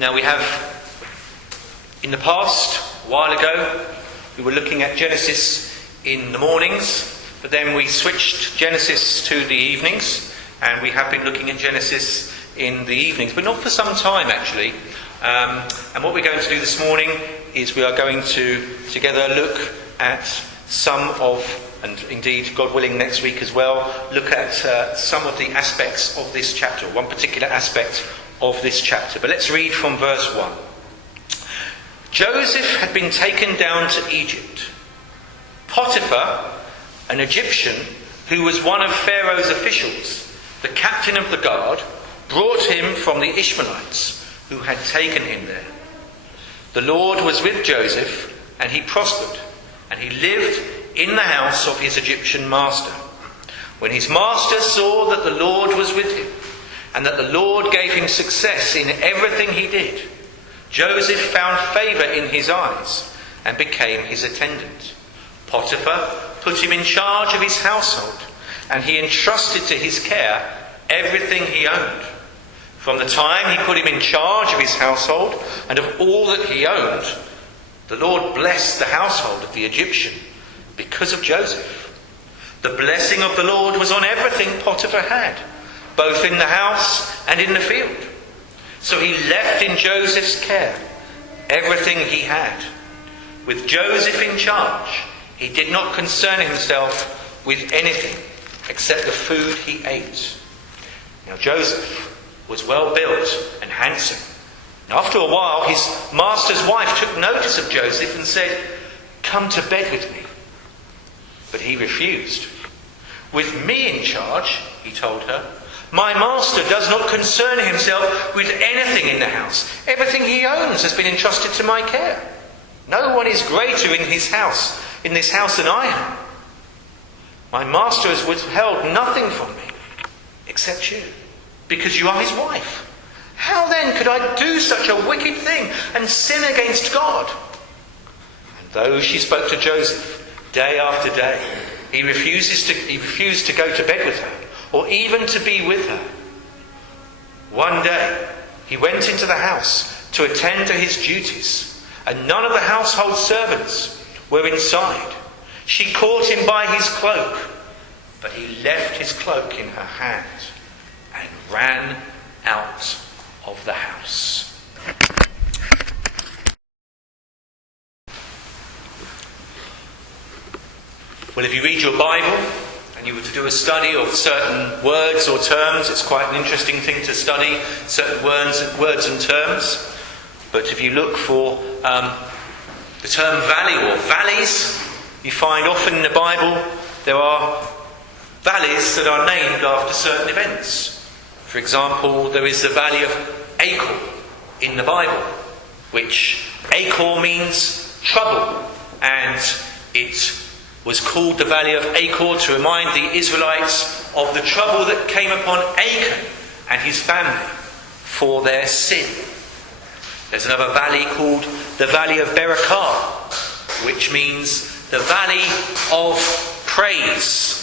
Now we have, in the past, a while ago, we were looking at Genesis in the mornings, but then we switched Genesis to the evenings, and we have been looking at Genesis in the evenings, but not for some time actually. And what we're going to do this morning is we are going to together look at some of, and indeed, God willing, next week as well, look at some of the aspects of this chapter, one particular aspect of this chapter. But let's read from verse 1. Joseph had been taken down to Egypt. Potiphar, an Egyptian who was one of Pharaoh's officials, the captain of the guard, brought him from the Ishmaelites who had taken him there. The Lord was with Joseph, and he prospered, and he lived in the house of his Egyptian master. When his master saw that the Lord was with him, and that the Lord gave him success in everything he did, Joseph found favour in his eyes and became his attendant. Potiphar put him in charge of his household, and he entrusted to his care everything he owned. From the time he put him in charge of his household and of all that he owned, the Lord blessed the household of the Egyptian because of Joseph. The blessing of the Lord was on everything Potiphar had, both in the house and in the field. So he left in Joseph's care everything he had. With Joseph in charge, he did not concern himself with anything except the food he ate. Now Joseph was well built and handsome. And after a while, his master's wife took notice of Joseph and said, "Come to bed with me." But he refused. "With me in charge," he told her, "my master does not concern himself with anything in the house. Everything he owns has been entrusted to my care. No one is greater in this house than I am. My master has withheld nothing from me except you, because you are his wife. How then could I do such a wicked thing and sin against God?" And though she spoke to Joseph day after day, he refused to go to bed with her, or even to be with her. One day, he went into the house to attend to his duties, and none of the household servants were inside. She caught him by his cloak, but he left his cloak in her hand and ran out of the house. Well, if you read your Bible and you were to do a study of certain words or terms, it's quite an interesting thing to study certain words and terms. But if you look for the term valley or valleys, you find often in the Bible there are valleys that are named after certain events. For example, there is the valley of Achor in the Bible, which Achor means trouble, and it was called the valley of Achor to remind the Israelites of the trouble that came upon Achan and his family for their sin. There's another valley called the valley of Berakah, which means the valley of praise.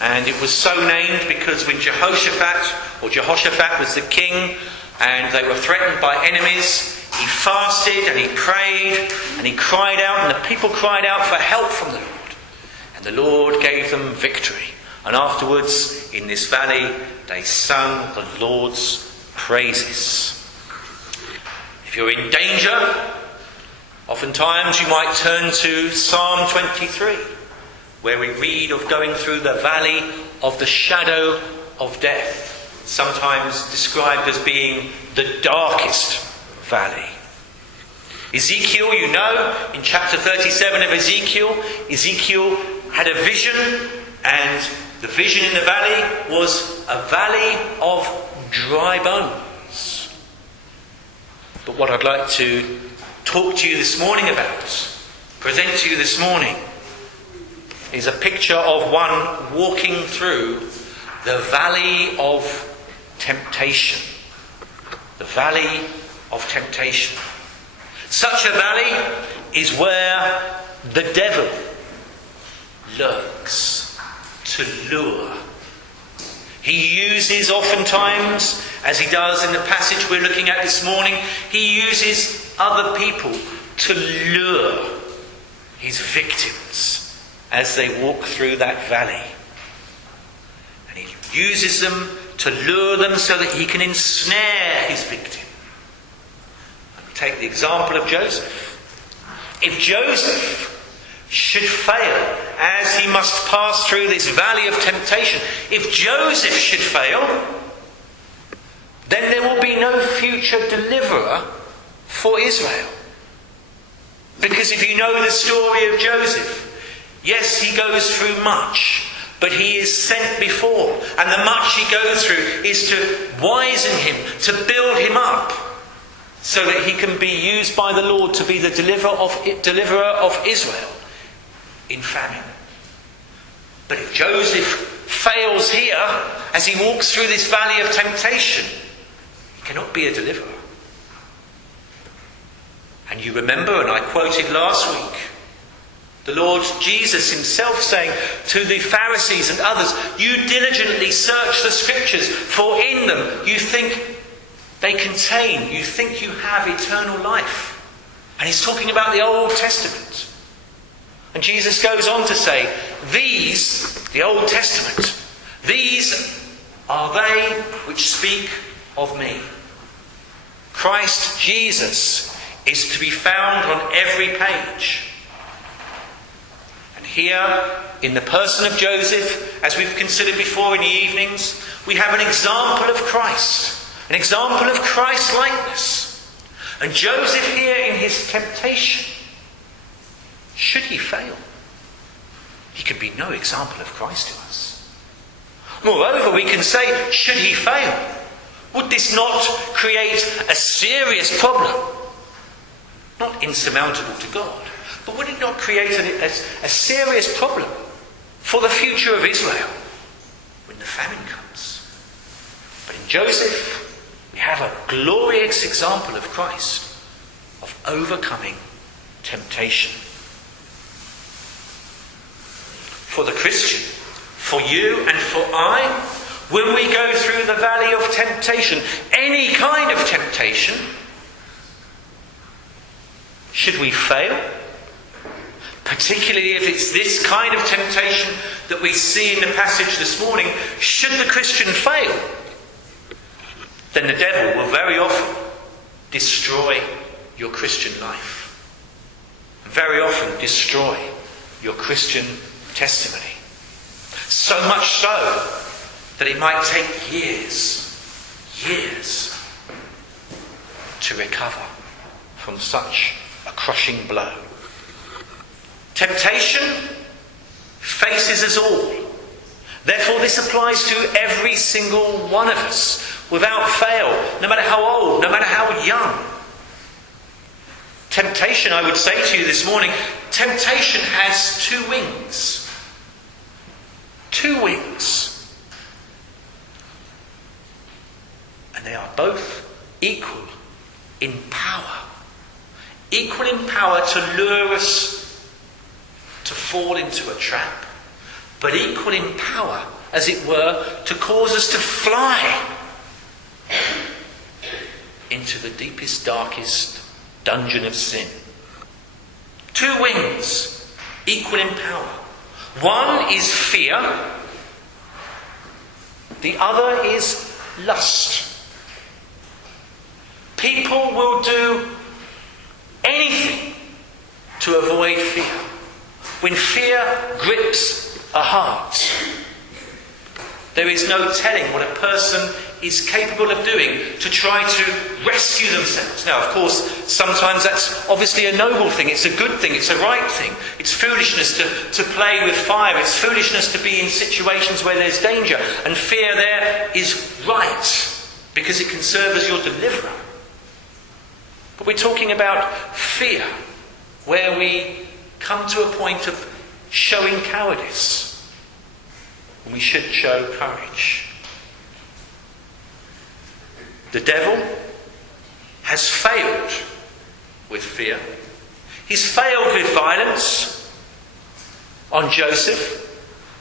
And it was so named because when Jehoshaphat was the king and they were threatened by enemies, he fasted and he prayed and he cried out, and the people cried out for help from the Lord. And the Lord gave them victory. And afterwards, in this valley, they sung the Lord's praises. If you're in danger, oftentimes you might turn to Psalm 23, where we read of going through the valley of the shadow of death, sometimes described as being the darkest valley. Ezekiel, you know, in chapter 37 of Ezekiel had a vision, and the vision in the valley was a valley of dry bones. But what I'd like to talk to you this morning about, present to you this morning, is a picture of one walking through the valley of temptation. The valley of temptation. Such a valley is where the devil lurks to lure. He uses oftentimes, as he does in the passage we're looking at this morning, he uses other people to lure his victims as they walk through that valley. And he uses them to lure them so that he can ensnare his victim. Take the example of Joseph. If Joseph should fail as he must pass through this valley of temptation, if Joseph should fail, then there will be no future deliverer for Israel. Because if you know the story of Joseph, yes, he goes through much, but he is sent before, and the much he goes through is to wisen him, to build him up, so that he can be used by the Lord to be the deliverer of Israel in famine. But if Joseph fails here, as he walks through this valley of temptation, he cannot be a deliverer. And you remember, and I quoted last week, the Lord Jesus himself saying to the Pharisees and others, "You diligently search the scriptures, for in them you think you think you have eternal life." And he's talking about the Old Testament. And Jesus goes on to say, these, the Old Testament, these are they which speak of me. Christ Jesus is to be found on every page. And here, in the person of Joseph, as we've considered before in the evenings, we have an example of Christ. An example of Christ-likeness. And Joseph here in his temptation, should he fail, he can be no example of Christ to us. Moreover, we can say, should he fail, would this not create a serious problem? Not insurmountable to God, but would it not create a serious problem for the future of Israel when the famine comes? But in Joseph, we have a glorious example of Christ, of overcoming temptation. For the Christian, for you and for I, when we go through the valley of temptation, any kind of temptation, should we fail, particularly if it's this kind of temptation that we see in the passage this morning, should the Christian fail, then the devil will very often destroy your Christian life. Very often destroy your Christian testimony. So much so that it might take years to recover from such a crushing blow. Temptation faces us all. Therefore, this applies to every single one of us, without fail, no matter how old, no matter how young. Temptation, I would say to you this morning, temptation has two wings. Two wings. And they are both equal in power. Equal in power to lure us to fall into a trap, but equal in power, as it were, to cause us to fly into the deepest, darkest dungeon of sin. Two wings, equal in power. One is fear, the other is lust. People will do anything to avoid fear. When fear grips a heart, there is no telling what a person is capable of doing to try to rescue themselves. Now, of course, sometimes that's obviously a noble thing. It's a good thing. It's a right thing. It's foolishness to play with fire. It's foolishness to be in situations where there's danger. And fear there is right, because it can serve as your deliverer. But we're talking about fear, where we come to a point of showing cowardice when we should show courage. The devil has failed with fear. He's failed with violence on Joseph.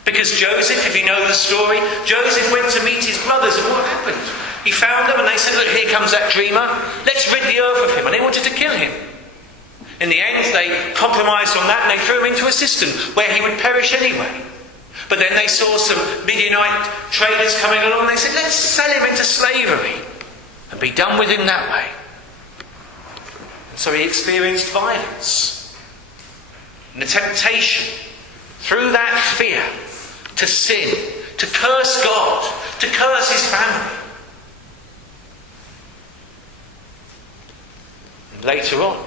Because Joseph, if you know the story, Joseph went to meet his brothers, and what happened? He found them and they said, look, here comes that dreamer. Let's rid the earth of him. And they wanted to kill him. In the end, they compromised on that and they threw him into a cistern where he would perish anyway. But then they saw some Midianite traders coming along and they said, let's sell him into slavery and be done with him that way. And so he experienced violence and the temptation through that fear to sin, to curse God, to curse his family. And later on,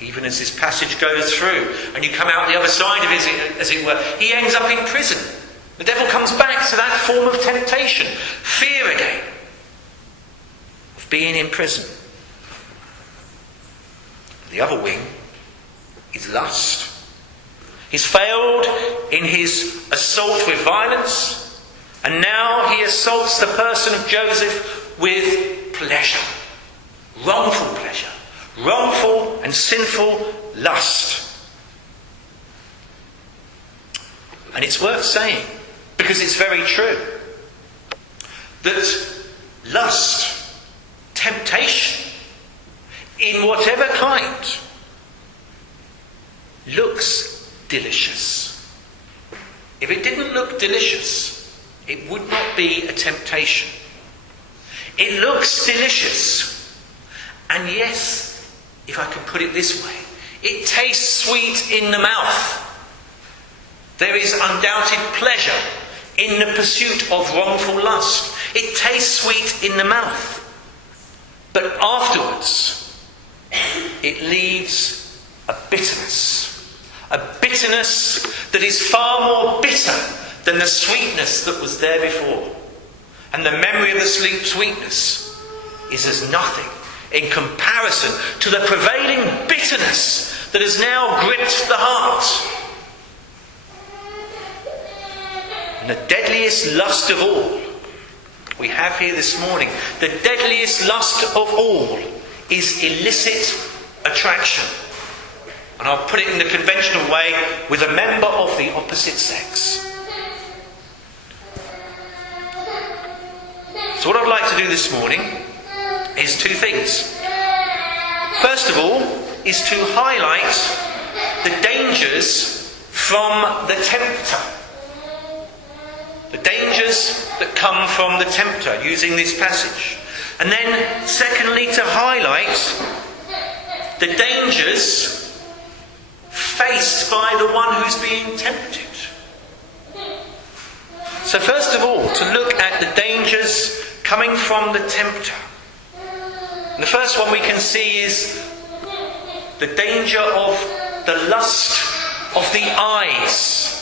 even as this passage goes through, and you come out the other side of it, as it were, he ends up in prison. The devil comes back to that form of temptation, fear again, of being in prison. The other wing is lust. He's failed in his assault with violence, and now he assaults the person of Joseph with pleasure, wrongful pleasure, wrongful and sinful lust. And it's worth saying, because it's very true, that lust, temptation, in whatever kind, looks delicious. If it didn't look delicious, it would not be a temptation. It looks delicious. And yes, if I can put it this way, it tastes sweet in the mouth. There is undoubted pleasure in the pursuit of wrongful lust. It tastes sweet in the mouth. But afterwards, it leaves a bitterness. A bitterness that is far more bitter than the sweetness that was there before. And the memory of the sweetness is as nothing in comparison to the prevailing bitterness that has now gripped the heart. And the deadliest lust of all we have here this morning, the deadliest lust of all is illicit attraction. And I'll put it in the conventional way, with a member of the opposite sex. So what I'd like to do this morning is two things. First of all, is to highlight the dangers from the tempter. The dangers that come from the tempter, using this passage. And then, secondly, to highlight the dangers faced by the one who's being tempted. So first of all, to look at the dangers coming from the tempter. And the first one we can see is the danger of the lust of the eyes.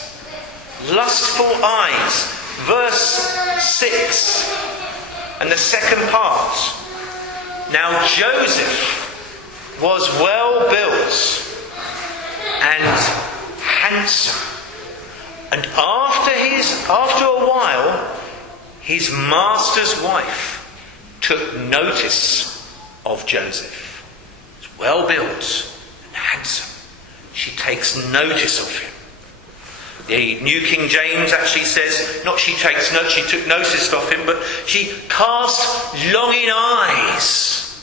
Lustful eyes. Verse 6 and the second part. Now Joseph was well built and handsome, and after a while his master's wife took notice of Joseph. He's well built and handsome. She takes notice of him. The New King James actually says, not she took notice of him, but she cast longing eyes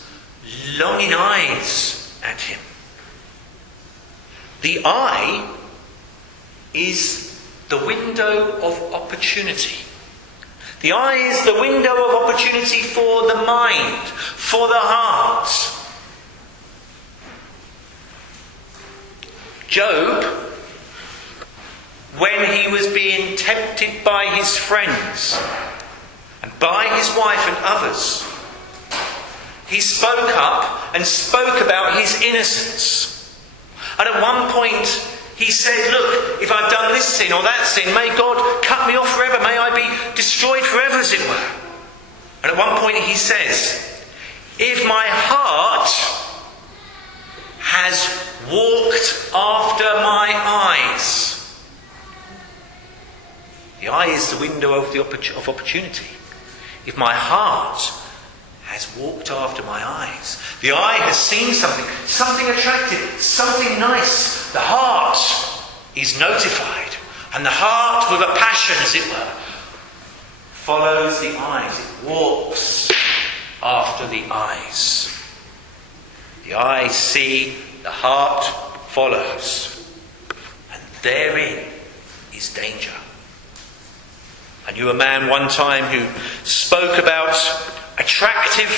at him. The eye is the window of opportunity. The eye is the window of opportunity for the mind, for the heart. Job, when he was being tempted by his friends and by his wife and others, he spoke up and spoke about his innocence. And at one point he said, look, if I've done this sin or that sin, may God cut me off forever, may I be destroyed forever, as it were. And at one point he says, if my heart has walked after my eyes. The eye is the window of opportunity. If my heart has walked after my eyes, the eye has seen something attractive, something nice. The heart is notified. And the heart, with a passion, as it were, follows the eyes. It walks after the eyes. The eyes see, the heart follows. And therein is danger. I knew a man one time who spoke about attractive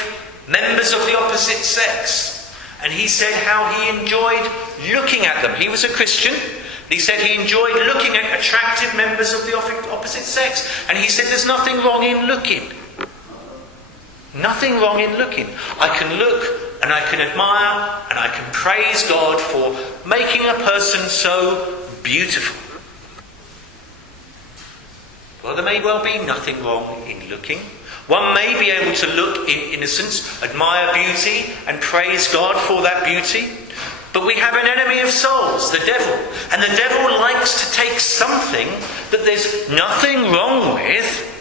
members of the opposite sex. And he said how he enjoyed looking at them. He was a Christian. He said he enjoyed looking at attractive members of the opposite sex. And he said there's nothing wrong in looking. Nothing wrong in looking. I can look and I can admire and I can praise God for making a person so beautiful. Well, there may well be nothing wrong in looking. One may be able to look in innocence, admire beauty and praise God for that beauty. But we have an enemy of souls, the devil. And the devil likes to take something that there's nothing wrong with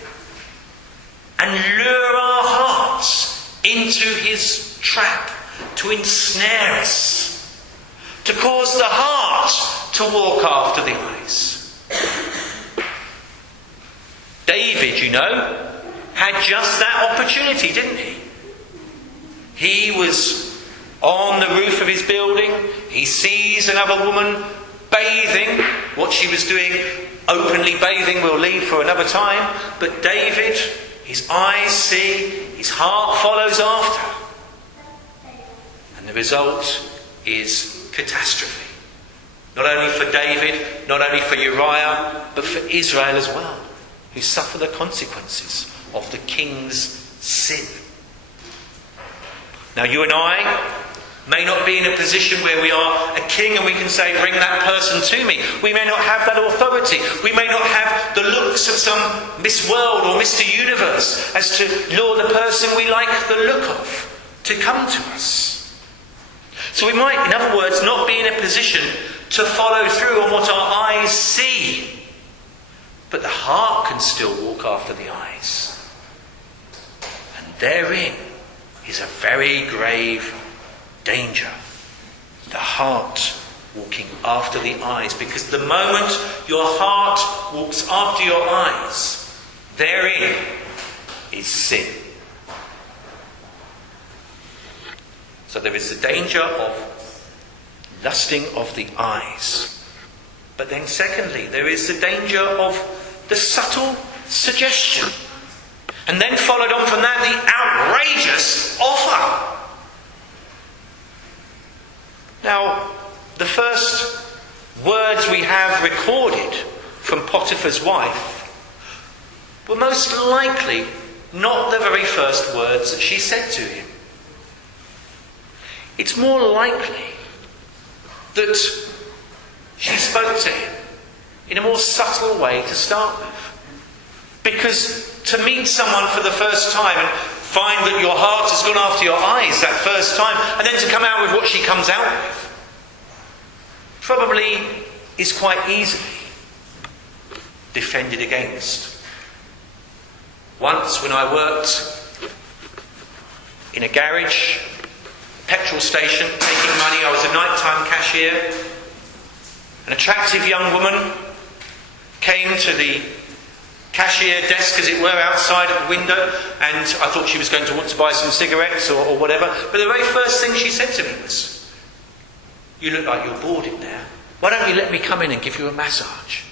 and lure our hearts into his trap, to ensnare us, to cause the heart to walk after the eyes. David, you know, had just that opportunity, didn't he? He was on the roof of his building. He sees another woman bathing. What she was doing, openly bathing, we'll leave for another time. But David, his eyes see, his heart follows after. And the result is catastrophe. Not only for David, not only for Uriah, but for Israel as well, who suffer the consequences of the king's sin. Now you and I may not be in a position where we are a king and we can say, bring that person to me. We may not have that authority. We may not have the looks of some Miss World or Mr. Universe as to lure the person we like the look of to come to us. So we might, in other words, not be in a position to follow through on what our eyes see. But the heart can still walk after the eyes. And therein is a very grave danger. The heart walking after the eyes. Because the moment your heart walks after your eyes, therein is sin. So there is the danger of lusting of the eyes. But then secondly, there is the danger of the subtle suggestion. And then followed on from that, the outrageous offer. Now, the first words we have recorded from Potiphar's wife were most likely not the very first words that she said to him. It's more likely that she spoke to him in a more subtle way to start with. Because to meet someone for the first time and find that your heart has gone after your eyes that first time, and then to come out with what she comes out with, probably is quite easily defended against. Once when I worked in a garage, petrol station, taking money, I was a nighttime cashier. An attractive young woman came to the cashier desk, as it were, outside at the window, and I thought she was going to want to buy some cigarettes or whatever. But the very first thing she said to me was, "You look like you're bored in there. Why don't you let me come in and give you a massage?"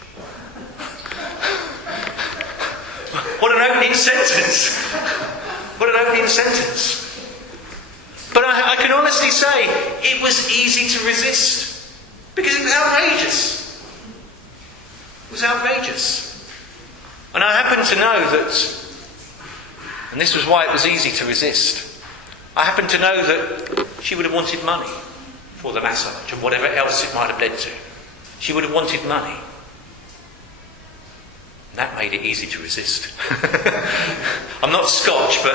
What an opening sentence! What an opening sentence! But I can honestly say it was easy to resist. Because it was outrageous. It was outrageous. And I happen to know that, and this was why it was easy to resist, I happen to know that she would have wanted money for the massage and whatever else it might have led to. She would have wanted money. And that made it easy to resist. I'm not Scotch, but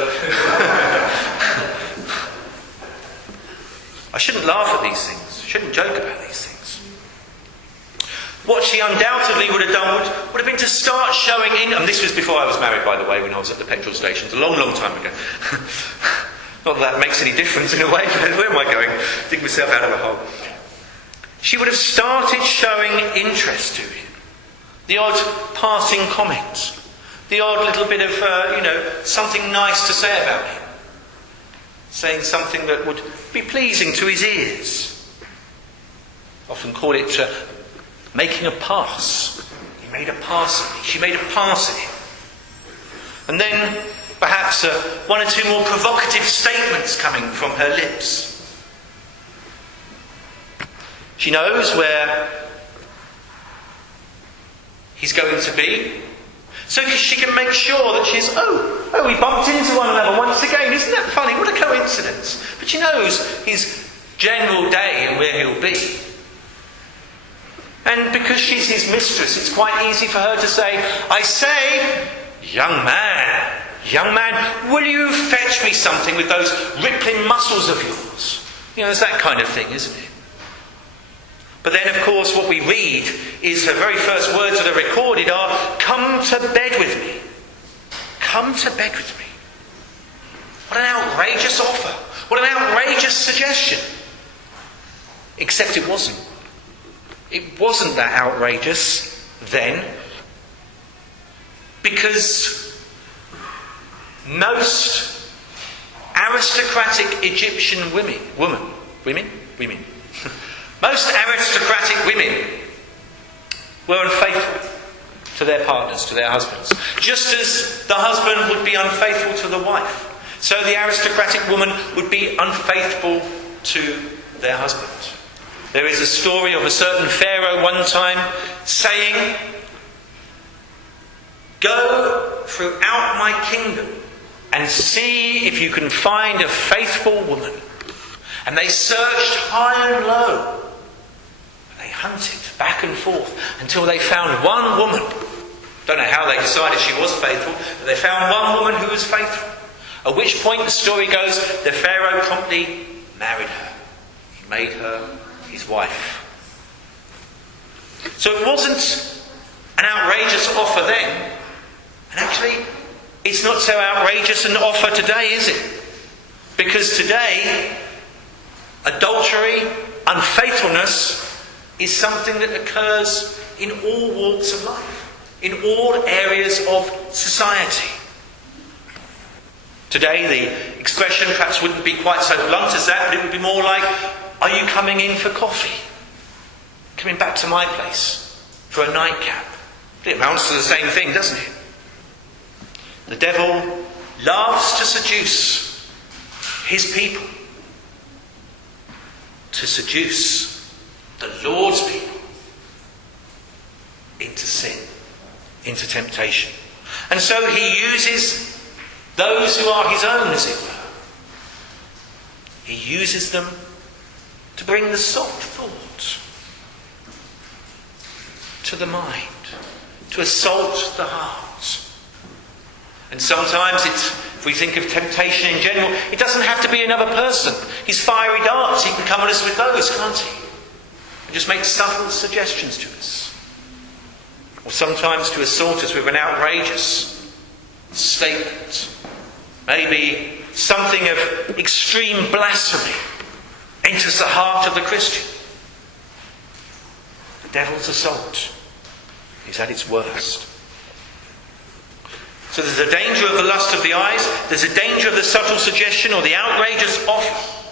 I shouldn't laugh at these things. I shouldn't joke about these things. What she undoubtedly would have done would have been to start showing in, and this was before I was married, by the way, when I was at the petrol stations, a long, long time ago. Not that makes any difference in a way, but where am I going? Dig myself out of a hole. She would have started showing interest to him The odd passing comment. The odd little bit of, something nice to say about him. Saying something that would be pleasing to his ears. Often call it making a pass. He made a pass at me. She made a pass at him. And then perhaps one or two more provocative statements coming from her lips. She knows where he's going to be, so she can make sure that she's, we bumped into one another once again. Isn't that funny? What a coincidence. But she knows his general day and where he'll be. And because she's his mistress, it's quite easy for her to say, I say, young man, will you fetch me something with those rippling muscles of yours? It's that kind of thing, isn't it? But then, of course, what we read is her very first words that are recorded are, come to bed with me. Come to bed with me. What an outrageous offer. What an outrageous suggestion. Except it wasn't. It wasn't that outrageous then. Because most aristocratic Egyptian women, most aristocratic women were unfaithful to their partners, to their husbands. Just as the husband would be unfaithful to the wife, so the aristocratic woman would be unfaithful to their husband. There is a story of a certain pharaoh one time saying, go throughout my kingdom and see if you can find a faithful woman. And they searched high and low. They hunted back and forth until they found one woman. Don't know how they decided she was faithful, but they found one woman who was faithful. At which point the story goes, the Pharaoh promptly married her. He made her his wife. So it wasn't an outrageous offer then. And actually, it's not so outrageous an offer today, is it? Because today, adultery, unfaithfulness is something that occurs in all walks of life, in all areas of society. Today the expression perhaps wouldn't be quite so blunt as that, but it would be more like, are you coming in for coffee? Coming back to my place for a nightcap? It amounts to the same thing, doesn't it? The devil loves to seduce his people, to seduce the Lord's people into sin, into temptation. And so he uses those who are his own, as it were. He uses them to bring the soft thought to the mind, to assault the heart. And sometimes if we think of temptation in general, it doesn't have to be another person. His fiery darts, he can come at us with those, can't he? And just make subtle suggestions to us. Or sometimes to assault us with an outrageous statement. Maybe something of extreme blasphemy enters the heart of the Christian. The devil's assault is at its worst. So there's a danger of the lust of the eyes, there's a danger of the subtle suggestion or the outrageous offer.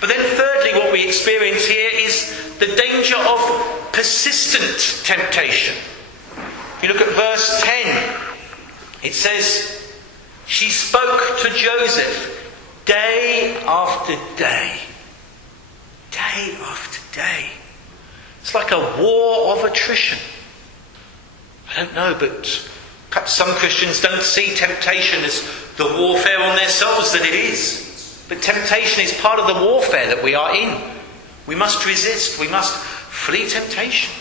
But then thirdly, what we experience here is the danger of persistent temptation. If you look at verse 10, it says, she spoke to Joseph day after day. Day after day. It's like a war of attrition. I don't know, but perhaps some Christians don't see temptation as the warfare on their souls that it is. But temptation is part of the warfare that we are in. We must resist. We must flee temptation.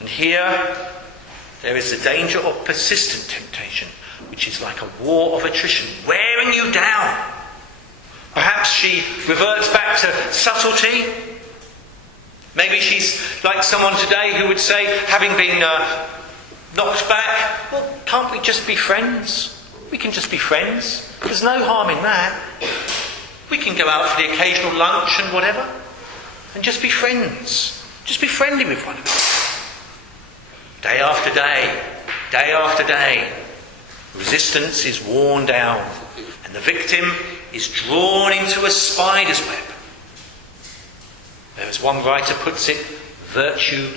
And here there is the danger of persistent temptation, which is like a war of attrition, wearing you down. Perhaps she reverts back to subtlety. Maybe she's like someone today who would say, having been knocked back, well, can't we just be friends? We can just be friends. There's no harm in that. We can go out for the occasional lunch and whatever, and just be friends. Just be friendly with one another. Day after day, day after day, resistance is worn down, and the victim is drawn into a spider's web. There, as one writer puts it, virtue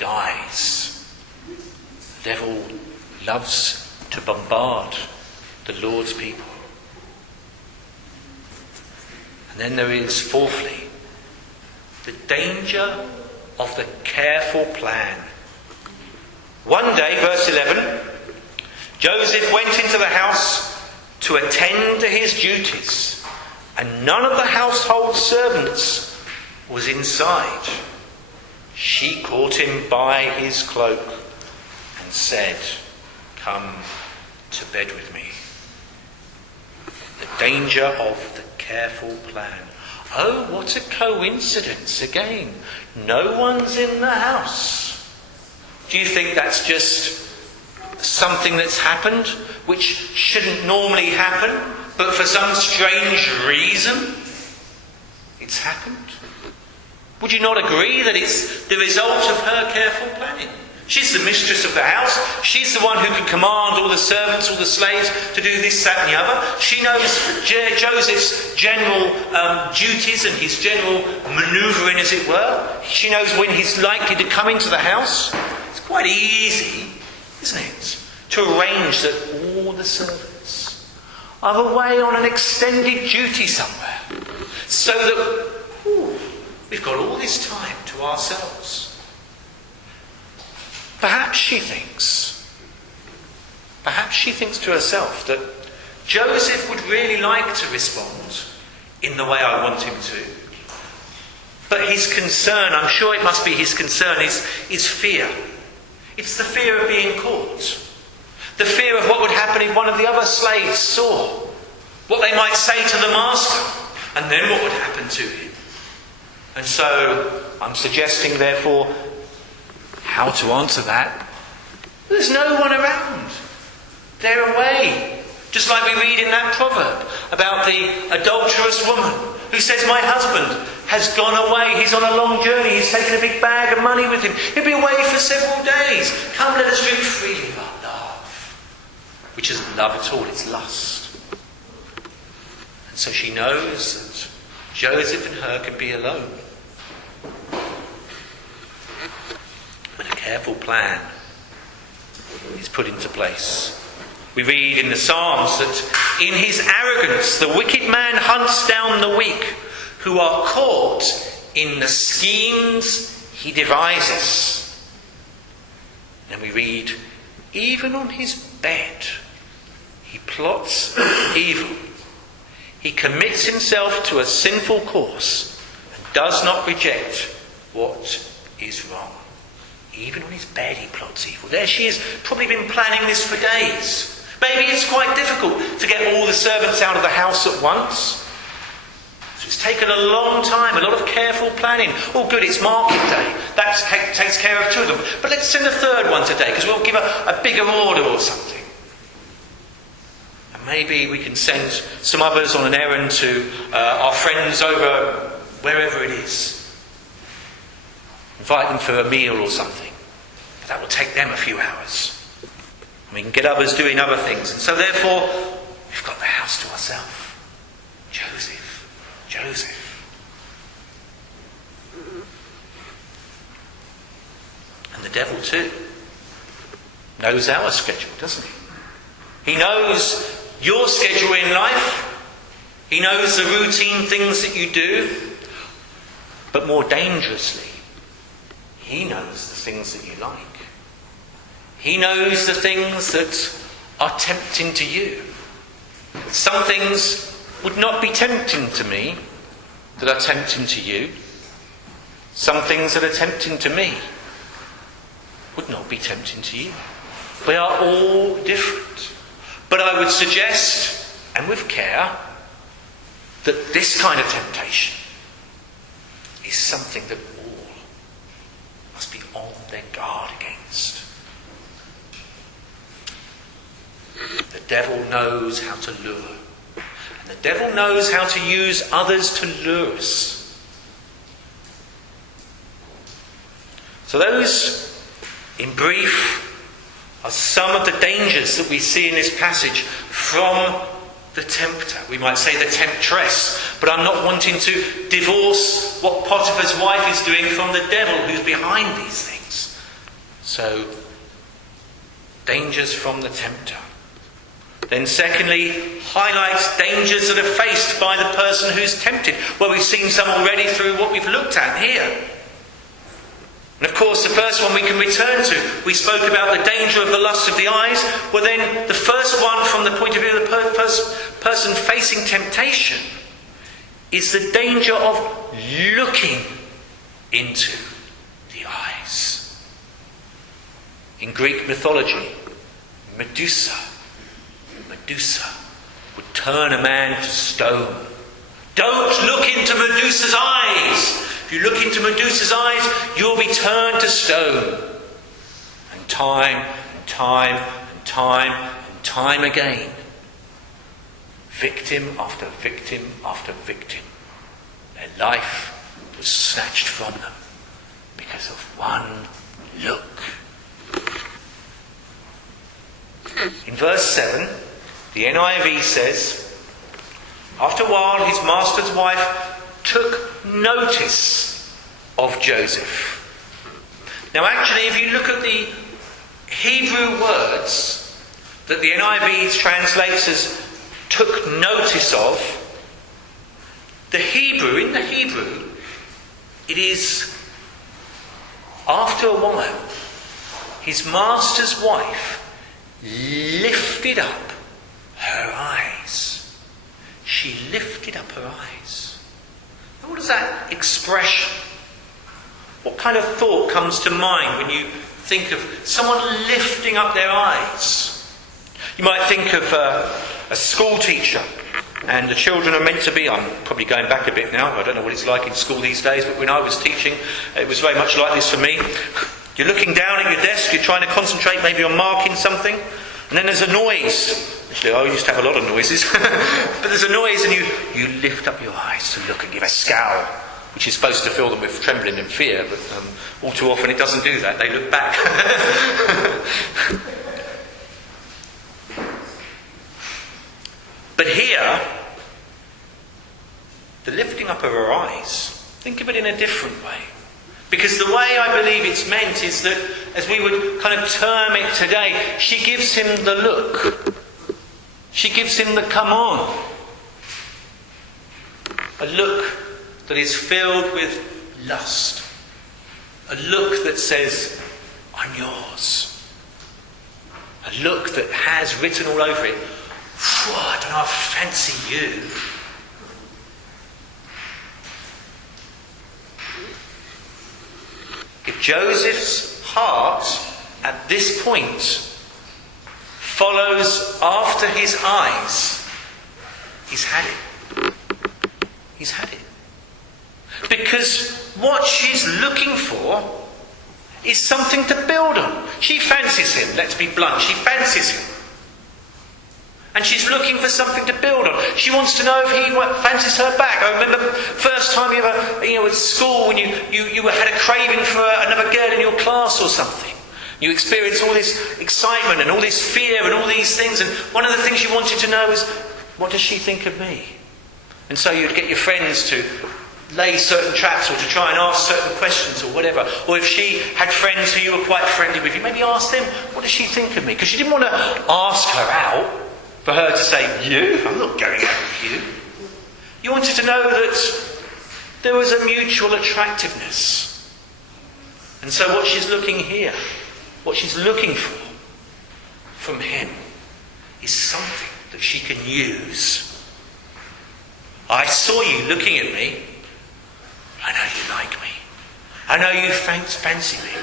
dies. The devil loves to bombard the Lord's people. And then there is, fourthly, the danger of the careful plan. One day, verse 11, Joseph went into the house to attend to his duties, and none of the household servants was inside. She caught him by his cloak and said, "Come to bed with me." The danger of the careful plan. Oh, what a coincidence again. No one's in the house. Do you think that's just something that's happened, which shouldn't normally happen, but for some strange reason it's happened? Would you not agree that it's the result of her careful planning? She's the mistress of the house. She's the one who can command all the servants, all the slaves to do this, that and the other. She knows Joseph's general duties and his general manoeuvring, as it were. She knows when he's likely to come into the house. It's quite easy, isn't it, to arrange that all the servants are away on an extended duty somewhere, so that we've got all this time to ourselves. Perhaps she thinks to herself that Joseph would really like to respond in the way I want him to. But his concern, I'm sure it must be his concern, is fear. It's the fear of being caught. The fear of what would happen if one of the other slaves saw. What they might say to the master. And then what would happen to him. And so I'm suggesting, therefore, how to answer that. There's no one around. They're away. Just like we read in that proverb about the adulterous woman who says, "My husband has gone away. He's on a long journey. He's taken a big bag of money with him. He'll be away for several days. Come, let us drink freely of our love." Which isn't love at all, it's lust. And so she knows that Joseph and her can be alone. But a careful plan is put into place. We read in the Psalms that in his arrogance the wicked man hunts down the weak, who are caught in the schemes he devises. And we read, even on his bed he plots evil. He commits himself to a sinful course and does not reject what is wrong. Even on his bed he plots evil. There she is, probably been planning this for days. Maybe it's quite difficult to get all the servants out of the house at once. So it's taken a long time, a lot of careful planning. Oh good, it's market day. That takes care of two of them. But let's send a third one today, because we'll give a bigger order or something. And maybe we can send some others on an errand to our friends over wherever it is. Invite them for a meal or something. But that will take them a few hours. We can get others doing other things. And so therefore, we've got the house to ourselves. Joseph. And the devil too knows our schedule, doesn't he? He knows your schedule in life. He knows the routine things that you do. But more dangerously, he knows the things that you like. He knows the things that are tempting to you. Some things would not be tempting to me that are tempting to you. Some things that are tempting to me would not be tempting to you. We are all different. But I would suggest, and with care, that this kind of temptation is something that all must be on their guard against. The devil knows how to lure. And the devil knows how to use others to lure us. So those In brief, are some of the dangers that we see in this passage from the tempter. We might say the temptress, but I'm not wanting to divorce what Potiphar's wife is doing from the devil who's behind these things. So, dangers from the tempter. Then secondly, highlights dangers that are faced by the person who's tempted. Well, we've seen some already through what we've looked at here. And of course, the first one we can return to. We spoke about the danger of the lust of the eyes. Well then, the first one from the point of view of the person facing temptation is the danger of looking into the eyes. In Greek mythology, Medusa would turn a man to stone. Don't look into Medusa's eyes. If you look into Medusa's eyes, you'll be turned to stone. And time again, victim after victim after victim, their life was snatched from them because of one look. In verse 7, the NIV says, after a while his master's wife took notice of Joseph. Now actually, if you look at the Hebrew words that the NIV translates as took notice of, in the Hebrew, it is after a while, his master's wife lifted up her eyes. She lifted up her eyes. Now, what does that expression, what kind of thought comes to mind when you think of someone lifting up their eyes? You might think of a school teacher, and the children are meant to be, I'm probably going back a bit now, I don't know what it's like in school these days, but when I was teaching, it was very much like this for me. You're looking down at your desk, you're trying to concentrate maybe on marking something, and then there's a noise. Actually, I used to have a lot of noises. But there's a noise and you lift up your eyes to look and give a scowl, which is supposed to fill them with trembling and fear, but all too often it doesn't do that. They look back. But here, the lifting up of her eyes, think of it in a different way. Because the way I believe it's meant is that, as we would kind of term it today, she gives him the look. She gives him the come on. A look that is filled with lust. A look that says, I'm yours. A look that has written all over it, I don't know, I fancy you. If Joseph's heart at this point follows after his eyes, he's had it. He's had it. Because what she's looking for is something to build on. She fancies him, let's be blunt, she fancies him. And she's looking for something to build on. She wants to know if he fancies her back. I remember first time you ever, at school, when you had a craving for another girl in your class or something. You experienced all this excitement and all this fear and all these things. And one of the things you wanted to know was, what does she think of me? And so you'd get your friends to lay certain traps or to try and ask certain questions or whatever. Or if she had friends who you were quite friendly with, you maybe ask them, what does she think of me? Because you didn't want to ask her out for her to say, you? I'm not going out with you. You wanted to know that there was a mutual attractiveness. And so what she's looking here, what she's looking for from him, is something that she can use. I saw you looking at me. I know you like me. I know you fancy me.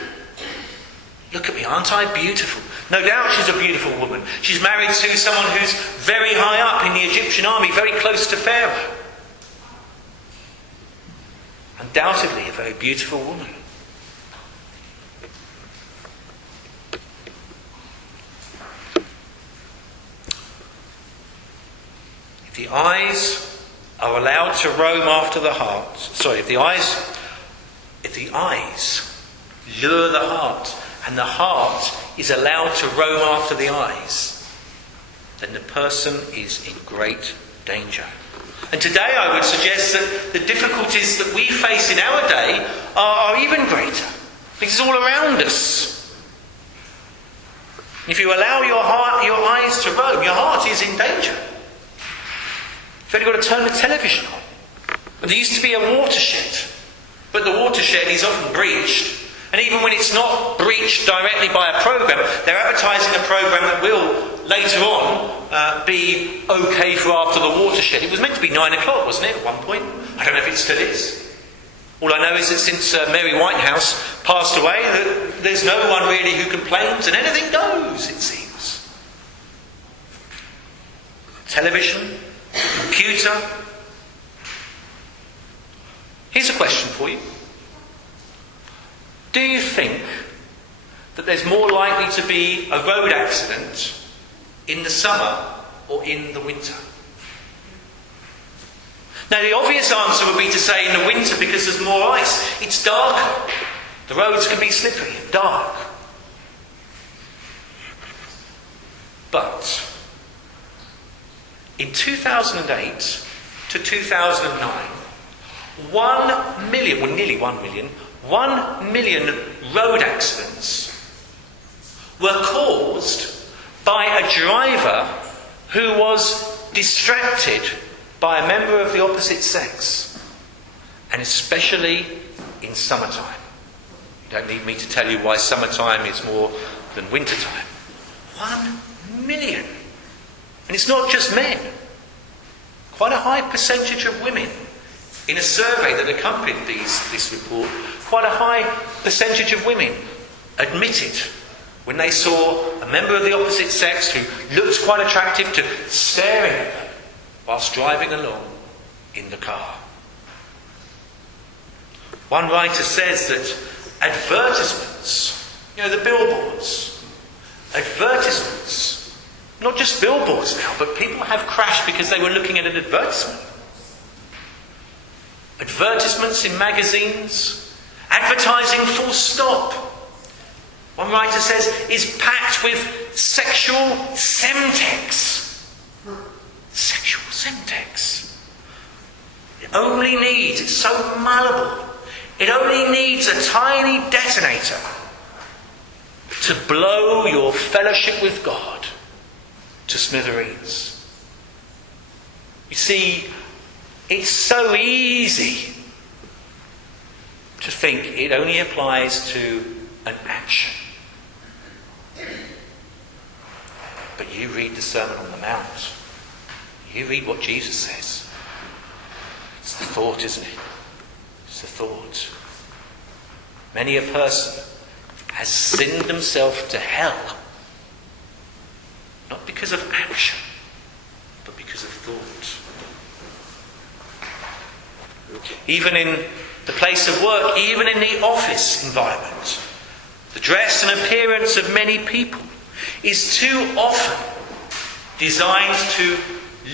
Look at me, aren't I beautiful? No doubt she's a beautiful woman. She's married to someone who's very high up in the Egyptian army, very close to Pharaoh. Undoubtedly a very beautiful woman. If the eyes are allowed to roam after the heart, if the eyes lure the heart and the heart is allowed to roam after the eyes, then the person is in great danger. And today I would suggest that the difficulties that we face in our day are even greater, because it's all around us. If you allow your eyes to roam, your heart is in danger. You've only got to turn the television on. And there used to be a watershed, but the watershed is often breached. And even when it's not breached directly by a programme, they're advertising a programme that will later on be okay for after the watershed. It was meant to be 9 o'clock, wasn't it, at one point? I don't know if it still is. All I know is that since Mary Whitehouse passed away, there's no one really who complains, and anything goes, it seems. Television, computer. Here's a question for you. Do you think that there's more likely to be a road accident in the summer or in the winter? Now, the obvious answer would be to say in the winter because there's more ice. It's darker. The roads can be slippery and dark. But in 2008 to 2009, 1 million, well nearly 1 million, 1 million road accidents were caused by a driver who was distracted by a member of the opposite sex, and especially in summertime. You don't need me to tell you why summertime is more than wintertime. 1 million. And it's not just men. Quite a high percentage of women. In a survey that accompanied this report, quite a high percentage of women admitted when they saw a member of the opposite sex who looked quite attractive to staring at them whilst driving along in the car. One writer says that advertisements, the billboards, advertisements, not just billboards now, but people have crashed because they were looking at an advertisement. Advertisements in magazines, advertising full stop. One writer says is packed with sexual semtex. Sexual semtex. It only needs, it's so malleable, it only needs a tiny detonator to blow your fellowship with God to smithereens. You see, it's so easy to think it only applies to an action. But you read the Sermon on the Mount. You read what Jesus says. It's the thought, isn't it? It's the thought. Many a person has sinned himself to hell, not because of action, but because of thought. Even in the place of work, even in the office environment, the dress and appearance of many people is too often designed to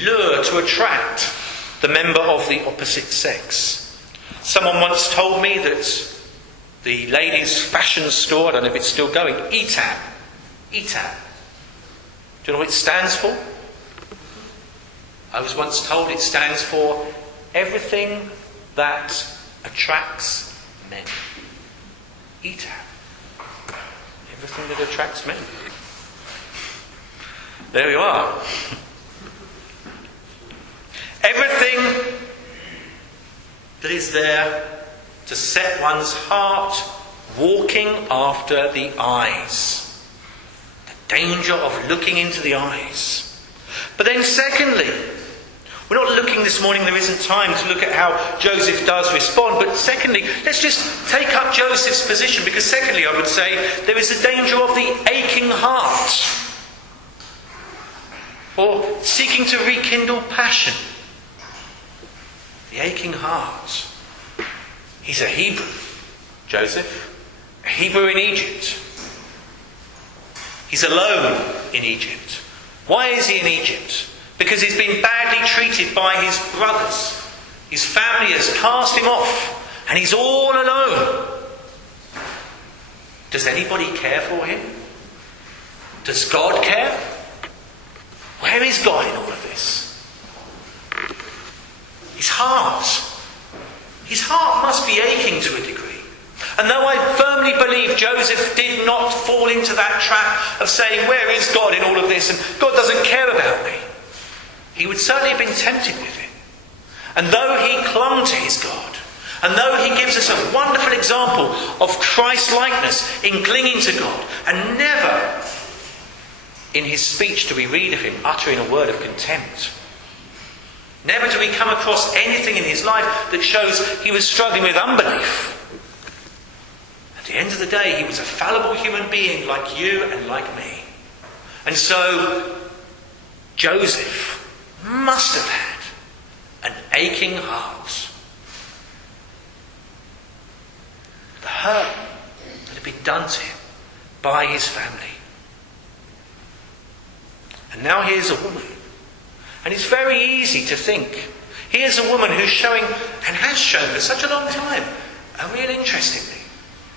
lure, to attract the member of the opposite sex. Someone once told me that the ladies' fashion store, I don't know if it's still going, ETAB. Do you know what it stands for? I was once told it stands for everything that attracts men. ETAB. Everything that attracts men. There you are. Everything that is there to set one's heart walking after the eyes. The danger of looking into the eyes. But then secondly, we're not looking this morning, there isn't time to look at how Joseph does respond, but secondly, let's just take up Joseph's position, because secondly I would say there is a danger of the aching heart, or seeking to rekindle passion. The aching heart. He's a Hebrew, Joseph, a Hebrew in Egypt. He's alone in Egypt. Why is he in Egypt? Because he's been badly treated by his brothers. His family has cast him off, and he's all alone. Does anybody care for him? Does God care? Where is God in all of this? His heart. His heart must be aching to a degree. And though I firmly believe Joseph did not fall into that trap of saying, where is God in all of this? And God doesn't care about me. He would certainly have been tempted with it. And though he clung to his God, and though he gives us a wonderful example of Christ-likeness in clinging to God, and never in his speech do we read of him uttering a word of contempt. Never do we come across anything in his life that shows he was struggling with unbelief. At the end of the day, he was a fallible human being like you and like me. And so, Joseph must have had an aching heart. The hurt that had been done to him by his family. And now here's a woman. And it's very easy to think, here's a woman who's showing, and has shown for such a long time, a real interest in me.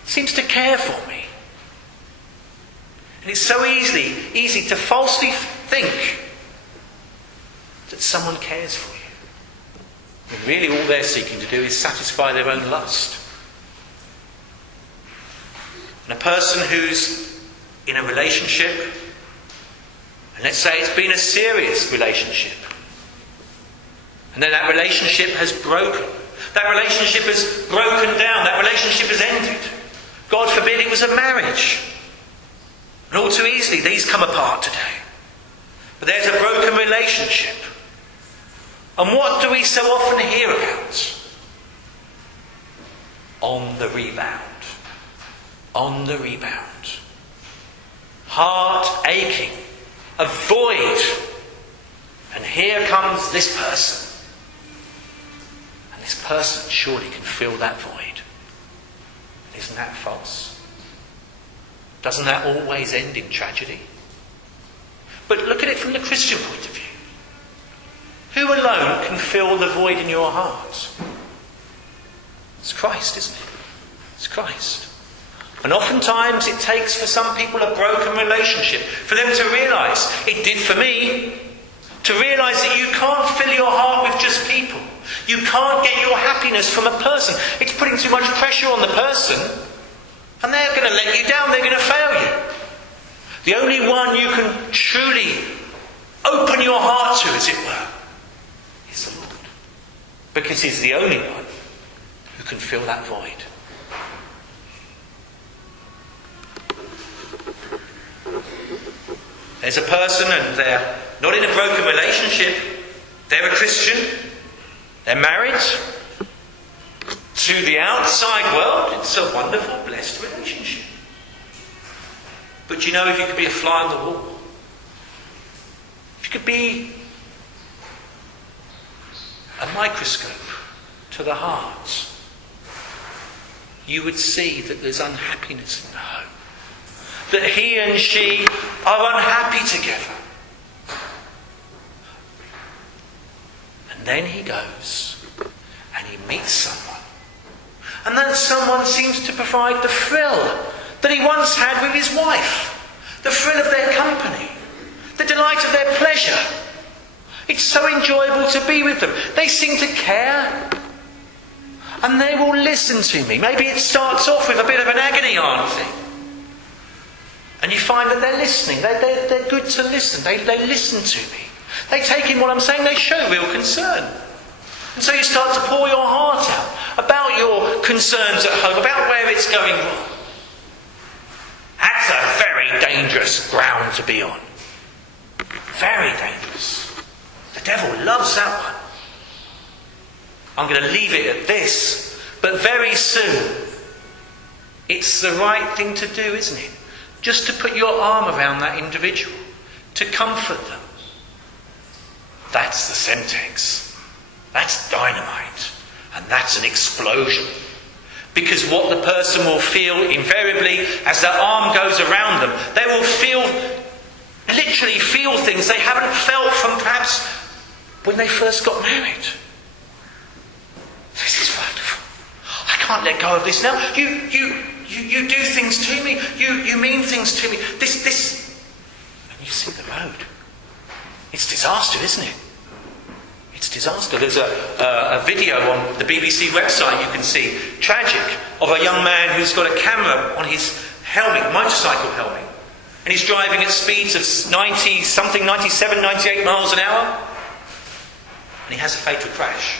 Seems to care for me. And it's so easy to falsely think that someone cares for you. And really all they're seeking to do is satisfy their own lust. And a person who's in a relationship, and let's say it's been a serious relationship, and then that relationship has broken. That relationship has broken down. That relationship has ended. God forbid it was a marriage. And all too easily these come apart today. But there's a broken relationship. And what do we so often hear about? On the rebound. On the rebound. Heart aching. A void. And here comes this person. And this person surely can fill that void. Isn't that false? Doesn't that always end in tragedy? But look at it from the Christian point of view. Who alone can fill the void in your heart? It's Christ, isn't it? It's Christ. And oftentimes it takes for some people a broken relationship for them to realise, it did for me, to realise that you can't fill your heart with just people. You can't get your happiness from a person. It's putting too much pressure on the person, and they're going to let you down. They're going to fail you. The only one you can truly open your heart to, as it were, is the Lord. Because he's the only one who can fill that void. There's a person and they're not in a broken relationship. They're a Christian. They're married. To the outside world, it's a wonderful, blessed relationship. But you know, if you could be a fly on the wall, if you could be a microscope to the heart, you would see that there's unhappiness in the home. That he and she are unhappy together. And then he goes and he meets someone. And that someone seems to provide the thrill that he once had with his wife. The thrill of their company. The delight of their pleasure. It's so enjoyable to be with them. They seem to care. And they will listen to me. Maybe it starts off with a bit of an agony aunt thing. And you find that they're listening. They're good to listen. They listen to me. They take in what I'm saying. They show real concern. And so you start to pour your heart out about your concerns at home, about where it's going wrong. That's a very dangerous ground to be on. Very dangerous. The devil loves that one. I'm going to leave it at this. But very soon, it's the right thing to do, isn't it? Just to put your arm around that individual, to comfort them. That's the Semtex. That's dynamite. And that's an explosion. Because what the person will feel invariably as their arm goes around them, they will literally feel things they haven't felt from perhaps when they first got married. This is wonderful. I can't let go of this now. You You do things to me. You mean things to me. This. And you see the road. It's disaster, isn't it? It's disaster. There's a video on the BBC website you can see, tragic, of a young man who's got a camera on his helmet, motorcycle helmet. And he's driving at speeds of 97, 98 miles an hour. And he has a fatal crash.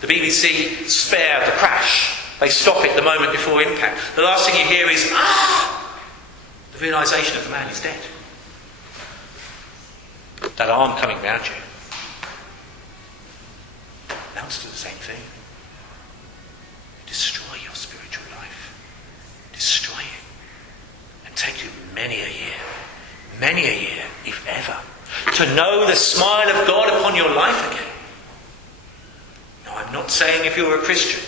The BBC spare the crash. They stop it the moment before impact. The last thing you hear is, the realisation of the man is dead. That arm coming round you amounts to the same thing. Destroy your spiritual life. Destroy it. And take you many a year, if ever, to know the smile of God upon your life again. Now, I'm not saying if you're a Christian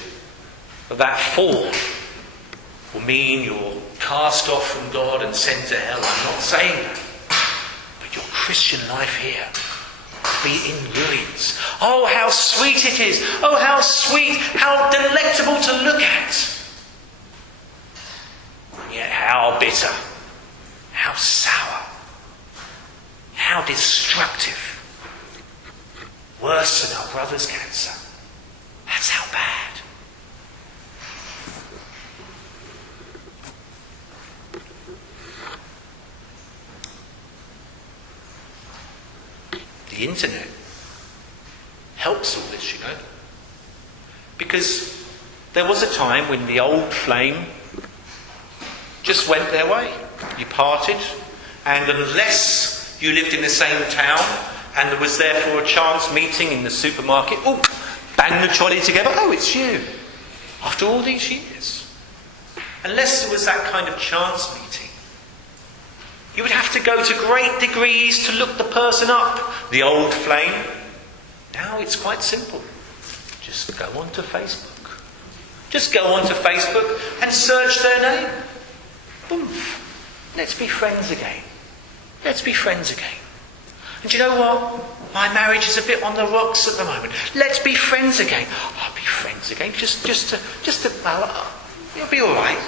that fall will mean you're cast off from God and sent to hell. I'm not saying that. But your Christian life here will be in ruins. Oh, how sweet it is. Oh, how sweet, how delectable to look at. And yet how bitter, how sour, how destructive. Worse than our brother's cancer. That's how bad. The internet helps all this, you know. Because there was a time when the old flame just went their way. You parted, and unless you lived in the same town and there was therefore a chance meeting in the supermarket, bang the trolley together, it's you. After all these years. Unless there was that kind of chance meeting, you would have to go to great degrees to look the person up. The old flame. Now it's quite simple. Just go onto Facebook. Just go onto Facebook and search their name. Boom. Let's be friends again. Let's be friends again. And do you know what? My marriage is a bit on the rocks at the moment. Let's be friends again. I'll be friends again. Just to, you'll be all right.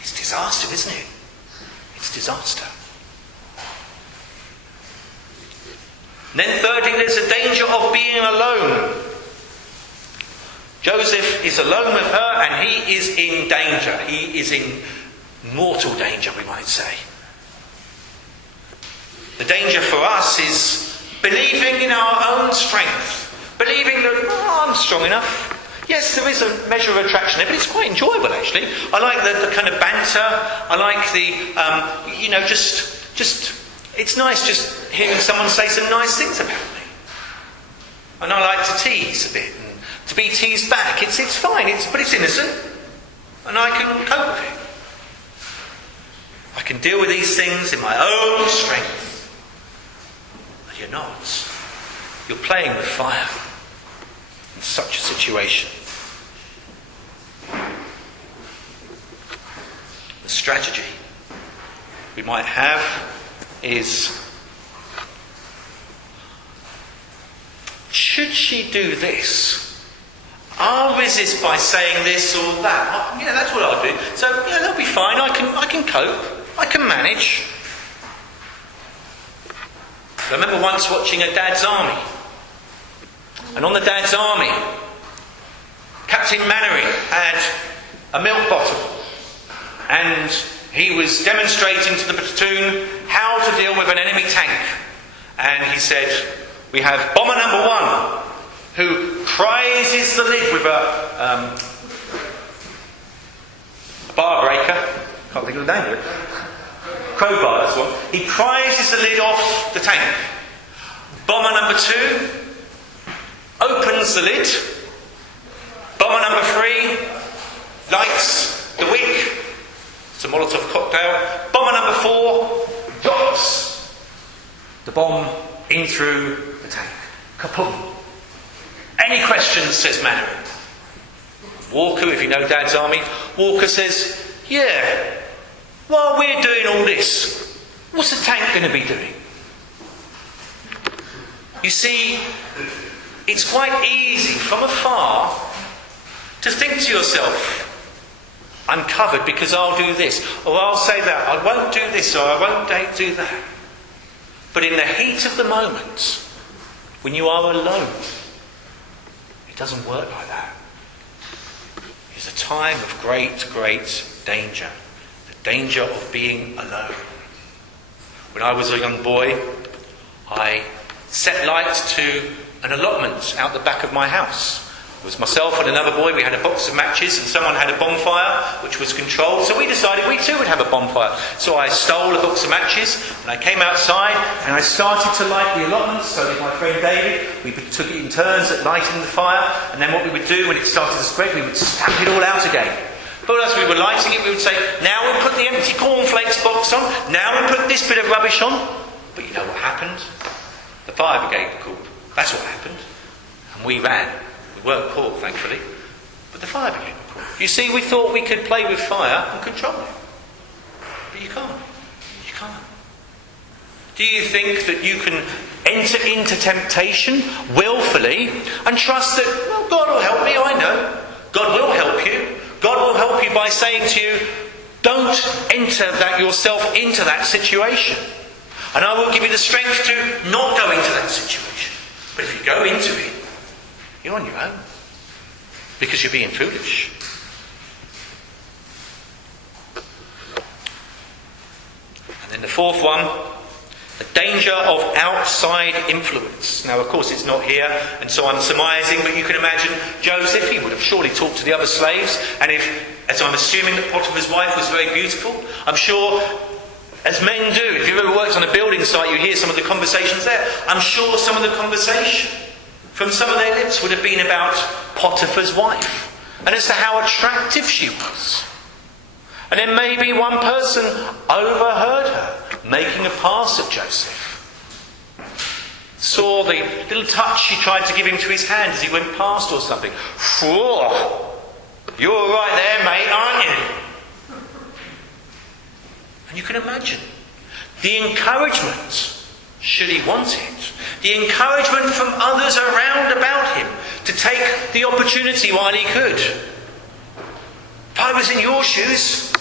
It's disaster, isn't it? It's disaster. And then thirdly, there's a danger of being alone. Joseph is alone with her and he is in danger. He is in mortal danger, we might say. The danger for us is believing in our own strength. Believing that, I'm strong enough. Yes, there is a measure of attraction there, but it's quite enjoyable actually. I like the kind of banter. I like the, just it's nice just hearing someone say some nice things about me. And I like to tease a bit and to be teased back. It's fine, but it's innocent. And I can cope with it. I can deal with these things in my own strength. But you're not. You're playing with fire in such a situation. The strategy we might have is, should she do this? I'll resist by saying this or that. Yeah, that's what I'll do. So, yeah, that'll be fine. I can cope. I can manage. I remember once watching a Dad's Army. And on the Dad's Army, Captain Granary had a milk bottle. And he was demonstrating to the platoon how to deal with an enemy tank. And he said, we have bomber number 1, who prizes the lid with a bar breaker. Can't think of the name of it. Crowbar, that's one. He prizes the lid off the tank. Bomber number 2 opens the lid. Bomber number 3 lights the wick. It's a Molotov cocktail. Bomber number 4 drops the bomb in through the tank. Kapoom. Any questions, says Mannery. Walker, if you know Dad's Army, Walker says, yeah, while we're doing all this, what's the tank going to be doing? You see, it's quite easy from afar to think to yourself, I'm covered because I'll do this, or I'll say that, I won't do this, or I won't do that. But in the heat of the moment, when you are alone, it doesn't work like that. It's a time of great, great danger. The danger of being alone. When I was a young boy, I set light to an allotment out the back of my house. It was myself and another boy. We had a box of matches and someone had a bonfire which was controlled. So we decided we too would have a bonfire. So I stole a box of matches and I came outside and I started to light the allotments. So did my friend David. We took it in turns at lighting the fire. And then what we would do when it started to spread, we would stamp it all out again. But as we were lighting it, we would say, now we put the empty cornflakes box on. Now we put this bit of rubbish on. But you know what happened? The fire brigade were called. That's what happened. And we ran. We weren't caught, thankfully. But the fire brigade were caught. You see, we thought we could play with fire and control it. But you can't. You can't. Do you think that you can enter into temptation willfully and trust that, well, God will help me, I know. God will help you. God will help you by saying to you, don't enter that yourself into that situation. And I will give you the strength to not go into that situation. But if you go into it, you're on your own. Because you're being foolish. And then the fourth one, the danger of outside influence. Now, of course, it's not here, and so I'm surmising, but you can imagine Joseph, he would have surely talked to the other slaves, and if, as I'm assuming that Potiphar's wife was very beautiful, I'm sure, as men do, if you've ever worked on a building site, you hear some of the conversations there. I'm sure some of the conversation from some of their lips would have been about Potiphar's wife, and as to how attractive she was. And then maybe one person overheard her making a pass at Joseph. Saw the little touch she tried to give him to his hand as he went past or something. Whoa, you're all right there, mate, aren't you? And you can imagine the encouragement, should he want it, the encouragement from others around about him to take the opportunity while he could. If I was in your shoes,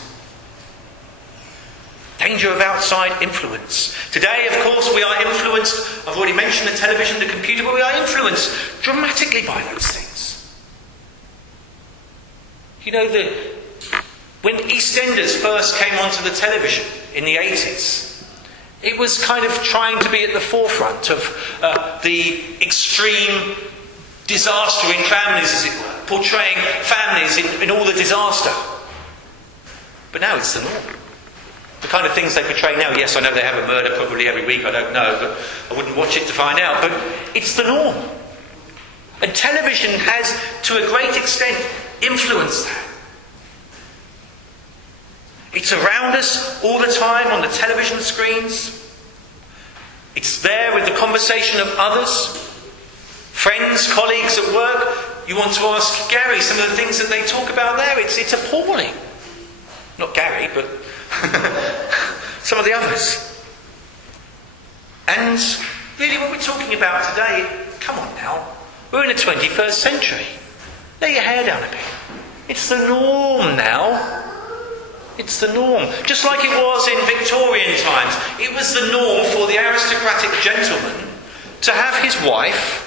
danger of outside influence. Today, of course, we are influenced, I've already mentioned the television, the computer, but we are influenced dramatically by those things. You know, when EastEnders first came onto the television in the 80s, it was kind of trying to be at the forefront of the extreme disaster in families, as it were, portraying families in all the disaster. But now it's the norm. The kind of things they portray now, yes, I know they have a murder probably every week, I don't know, but I wouldn't watch it to find out, but it's the norm. And television has, to a great extent, influenced that. It's around us all the time on the television screens. It's there with the conversation of others, friends, colleagues at work. You want to ask Gary some of the things that they talk about there. It's appalling. Not Gary, but some of the others. And really what we're talking about today, come on now, we're in the 21st century. Lay your hair down a bit. It's the norm now. It's the norm. Just like it was in Victorian times. It was the norm for the aristocratic gentleman to have his wife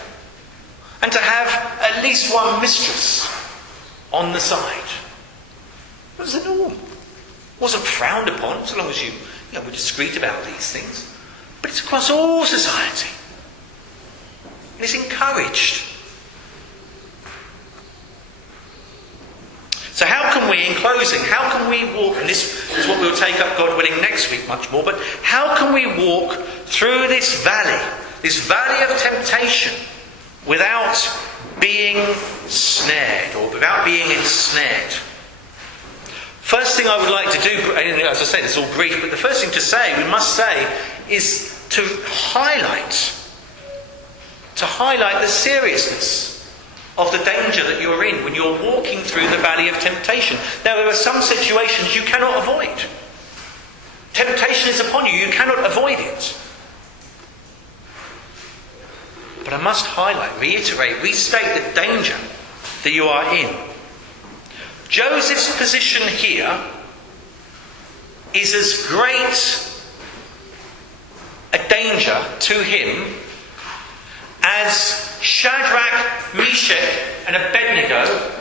and to have at least one mistress on the side. It was the norm. It wasn't frowned upon, so long as you were discreet about these things. But it's across all society. And it's encouraged. So how can we, in closing, how can we walk, and this is what we'll take up, God willing, next week much more, but how can we walk through this valley of temptation, without being snared, or without being ensnared? First thing I would like to do, as I say, it's all brief, but the first thing to say, we must say, is to highlight the seriousness of the danger that you're in when you're walking through the valley of temptation. Now, there are some situations you cannot avoid. Temptation is upon you, you cannot avoid it. But I must highlight, reiterate, restate the danger that you are in. Joseph's position here is as great a danger to him as Shadrach, Meshach and Abednego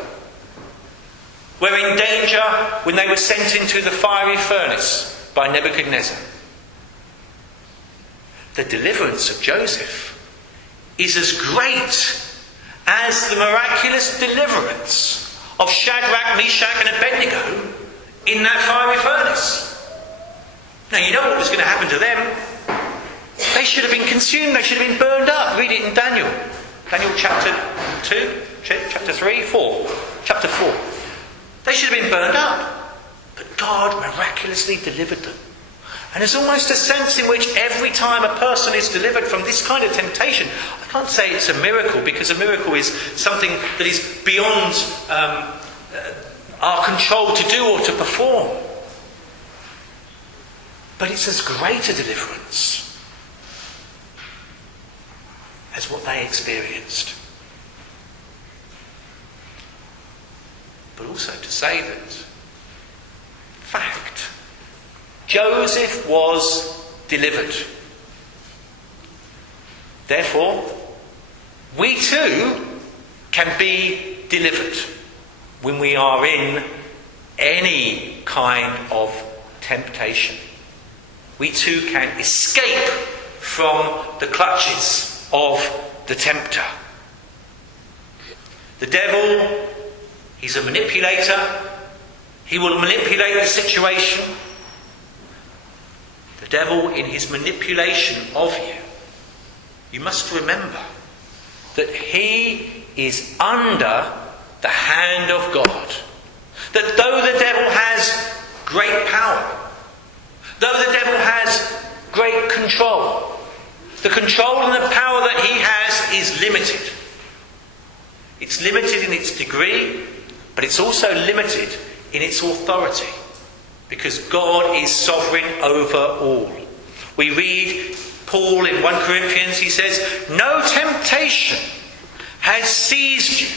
were in danger when they were sent into the fiery furnace by Nebuchadnezzar. The deliverance of Joseph is as great as the miraculous deliverance of Shadrach, Meshach and Abednego in that fiery furnace. Now you know what was going to happen to them. They should have been consumed, they should have been burned up. Read it in Daniel. Daniel chapter 2, chapter 3, 4. Chapter 4. They should have been burned up. But God miraculously delivered them. And there's almost a sense in which every time a person is delivered from this kind of temptation, I can't say it's a miracle, because a miracle is something that is beyond our control to do or to perform. But it's as great a deliverance as what they experienced. But also to say that, in fact, Joseph was delivered. Therefore, we too can be delivered when we are in any kind of temptation. We too can escape from the clutches of the tempter. The devil, he's a manipulator. He will manipulate the situation. The devil, in his manipulation of you, you must remember that he is under the hand of God. That though the devil has great power, though the devil has great control, the control and the power that he has is limited. It's limited in its degree, but it's also limited in its authority, because God is sovereign over all. We read Paul in 1 Corinthians, he says, "No temptation has seized you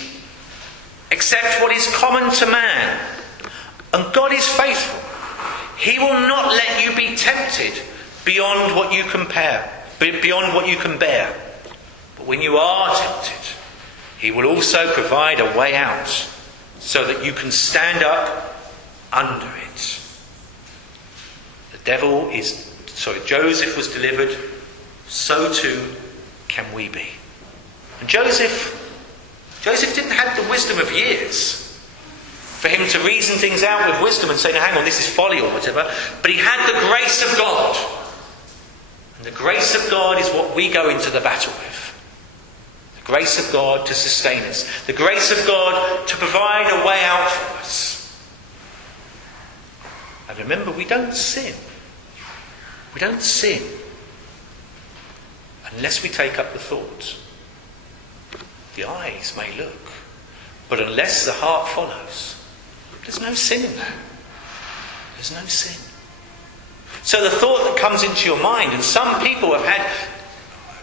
except what is common to man. And God is faithful. He will not let you be tempted beyond what you can bear. But when you are tempted, he will also provide a way out so that you can stand up under it." Joseph was delivered, so too can we be. And Joseph didn't have the wisdom of years for him to reason things out with wisdom and say, "No, hang on, this is folly," or whatever. But he had the grace of God. And the grace of God is what we go into the battle with. The grace of God to sustain us. The grace of God to provide a way out for us. And remember, we don't sin. We don't sin unless we take up the thought. The eyes may look, but unless the heart follows, there's no sin in that. There's no sin. So the thought that comes into your mind, and some people have had,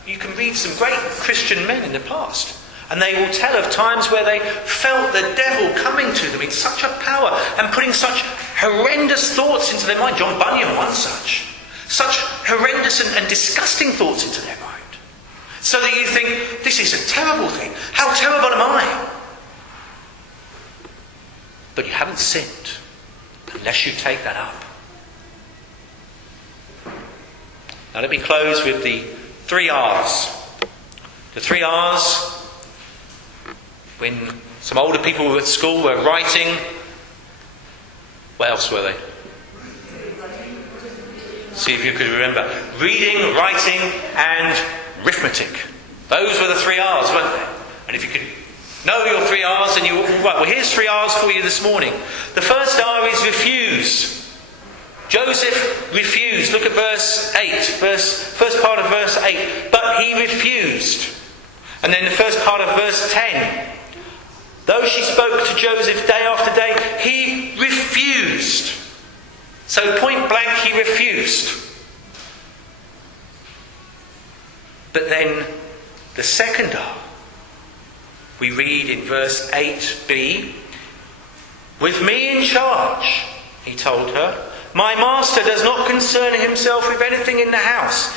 you can read some great Christian men in the past, and they will tell of times where they felt the devil coming to them in such a power and putting such horrendous thoughts into their mind. John Bunyan, one such. Such horrendous and disgusting thoughts into their mind. So that you think, this is a terrible thing. How terrible am I? But you haven't sinned unless you take that up. Now let me close with the 3 R's. The 3 R's, when some older people at school were writing, what else were they? See if you could remember. Reading, writing and arithmetic. Those were the 3 R's, weren't they? And if you could know your 3 R's, then you... Right, well, here's 3 R's for you this morning. The first R is refuse. Joseph refused. Look at verse 8. First part of verse 8. But he refused. And then the first part of verse 10. Though she spoke to Joseph day after day, he refused. So point blank, he refused. But then the second R, we read in verse 8b, With me in charge, he told her, my master does not concern himself with anything in the house.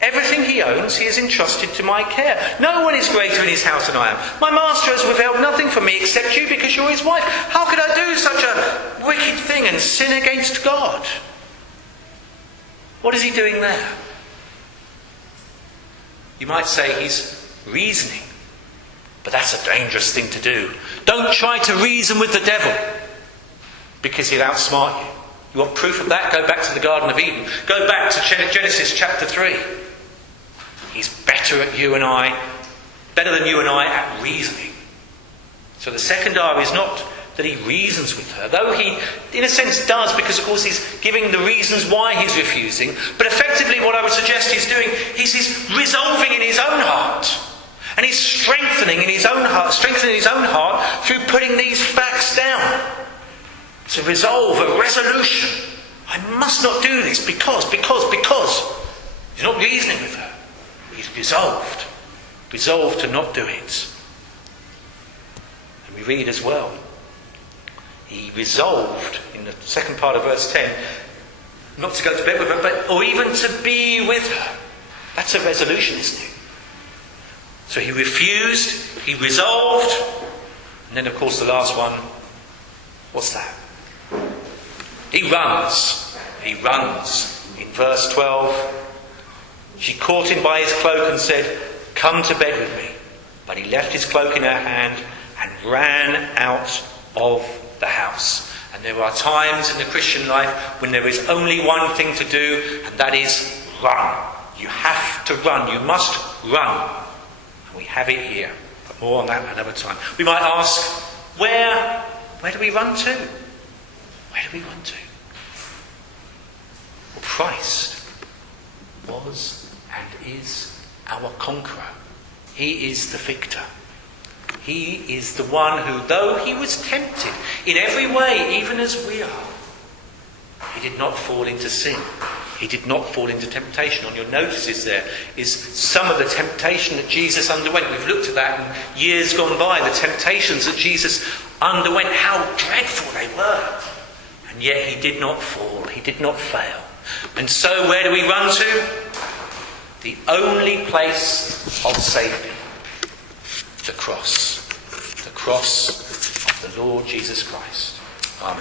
Everything he owns he has entrusted to my care. No one is greater in his house than I am. My master has withheld nothing from me except you because you're his wife. How could I do such a wicked thing and sin against God? What is he doing there? You might say he's reasoning. But that's a dangerous thing to do. Don't try to reason with the devil, because he'll outsmart you. You want proof of that? Go back to the Garden of Eden. Go back to Genesis chapter 3. He's better than you and I at reasoning. So the second R is not that he reasons with her, though he, in a sense, does, because of course he's giving the reasons why he's refusing. But effectively what I would suggest he's doing is he's resolving in his own heart. And he's strengthening his own heart through putting these facts down. To resolve a resolution. I must not do this because. He's not reasoning with her. He's resolved. Resolved to not do it. And we read as well. He resolved, in the second part of verse 10, not to go to bed with her, or even to be with her. That's a resolution, isn't it? So he refused, he resolved, and then of course the last one, what's that? He runs. He runs. In verse 12, she caught him by his cloak and said, come to bed with me. But he left his cloak in her hand and ran out of the house. And there are times in the Christian life when there is only one thing to do, and that is run. You have to run. You must run. We have it here, but more on that another time. We might ask, where do we run to? Where do we run to? Well, Christ was and is our conqueror. He is the victor. He is the one who, though he was tempted in every way, even as we are, he did not fall into sin. He did not fall into temptation. On your notices there is some of the temptation that Jesus underwent. We've looked at that in years gone by. The temptations that Jesus underwent, how dreadful they were. And yet he did not fall. He did not fail. And so where do we run to? The only place of safety. The cross. The cross of the Lord Jesus Christ. Amen.